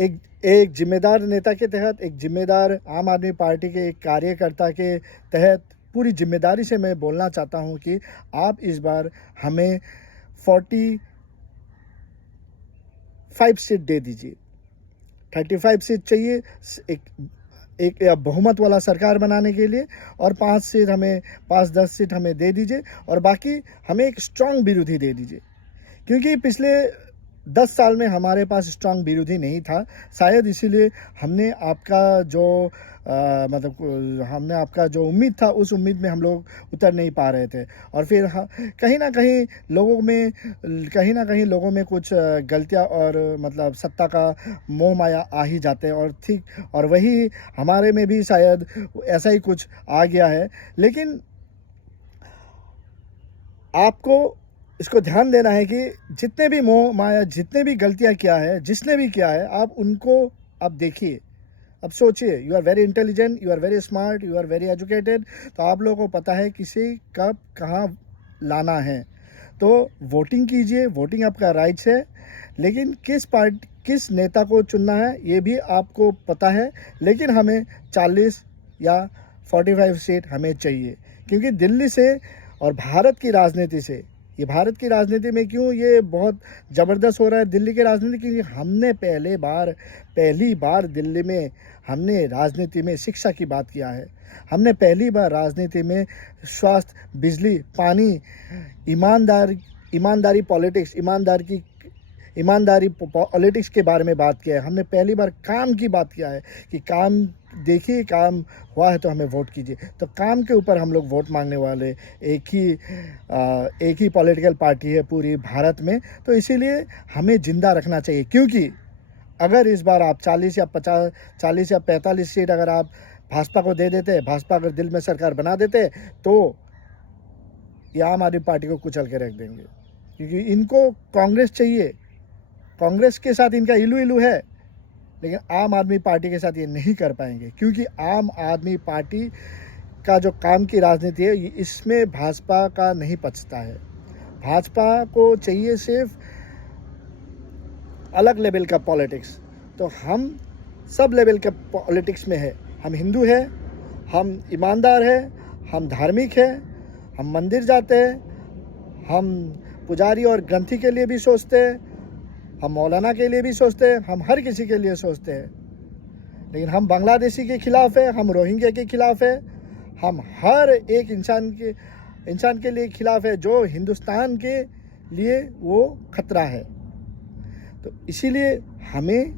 एक एक जिम्मेदार नेता के तहत, एक जिम्मेदार आम आदमी पार्टी के एक कार्यकर्ता के तहत पूरी जिम्मेदारी से मैं बोलना चाहता हूं कि आप इस बार हमें 45 सीट दे दीजिए। 35 सीट चाहिए एक एक बहुमत वाला सरकार बनाने के लिए, और 5-10 सीट हमें दे दीजिए, और बाकी हमें एक स्ट्रांग विरोधी दे दीजिए। क्योंकि पिछले 10 साल में हमारे पास स्ट्रांग विरोधी नहीं था, शायद इसीलिए हमने आपका जो हमने आपका जो उम्मीद था, उस उम्मीद में हम लोग उतर नहीं पा रहे थे। और फिर कहीं ना कहीं लोगों में कुछ गलतियां और सत्ता का मोह माया आ ही जाते हैं, और ठीक, और वही हमारे में भी शायद ऐसा ही कुछ आ गया है। लेकिन आपको इसको ध्यान देना है कि जितने भी मोह माया, जितने भी गलतियां किया है, जिसने भी किया है, आप उनको अब देखिए, अब सोचिए। You are very intelligent, you are very smart, you are very educated, तो आप लोगों को पता है किसे कब कहाँ लाना है। तो वोटिंग कीजिए, वोटिंग आपका राइट्स है, लेकिन किस नेता को चुनना है ये भी आपको पता है। लेकिन हमें 40 या 45 सीट हमें चाहिए, क्योंकि दिल्ली से और भारत की राजनीति से, ये भारत की राजनीति में क्यों ये बहुत ज़बरदस्त हो रहा है दिल्ली की राजनीति, क्योंकि हमने पहली बार दिल्ली में हमने राजनीति में शिक्षा की बात किया है। हमने पहली बार राजनीति में स्वास्थ्य, बिजली, पानी, ईमानदारी पॉलिटिक्स के बारे में बात किया है। हमने पहली बार काम की बात किया है कि काम देखिए, काम हुआ है तो हमें वोट कीजिए। तो काम के ऊपर हम लोग वोट मांगने वाले एक ही पॉलिटिकल पार्टी है पूरी भारत में। तो इसीलिए हमें जिंदा रखना चाहिए, क्योंकि अगर इस बार आप 40 या 45 सीट अगर आप भाजपा को दे देते, भाजपा अगर दिल्ली में सरकार बना देते, तो ये आम आदमी पार्टी को कुचल के रख देंगे। क्योंकि इनको कांग्रेस चाहिए, कांग्रेस के साथ इनका इलू है, लेकिन आम आदमी पार्टी के साथ ये नहीं कर पाएंगे। क्योंकि आम आदमी पार्टी का जो काम की राजनीति है, इसमें भाजपा का नहीं पचता है। भाजपा को चाहिए सिर्फ अलग लेवल का पॉलिटिक्स। तो हम सब लेवल के पॉलिटिक्स में है। हम हिंदू हैं, हम ईमानदार हैं, हम धार्मिक हैं, हम मंदिर जाते हैं, हम पुजारी और ग्रंथी के लिए भी सोचते हैं, हम मौलाना के लिए भी सोचते हैं, हम हर किसी के लिए सोचते हैं। लेकिन हम बांग्लादेशी के खिलाफ है, हम रोहिंग्या के खिलाफ है, हम हर एक इंसान के लिए खिलाफ है जो हिंदुस्तान के लिए वो खतरा है। तो इसीलिए हमें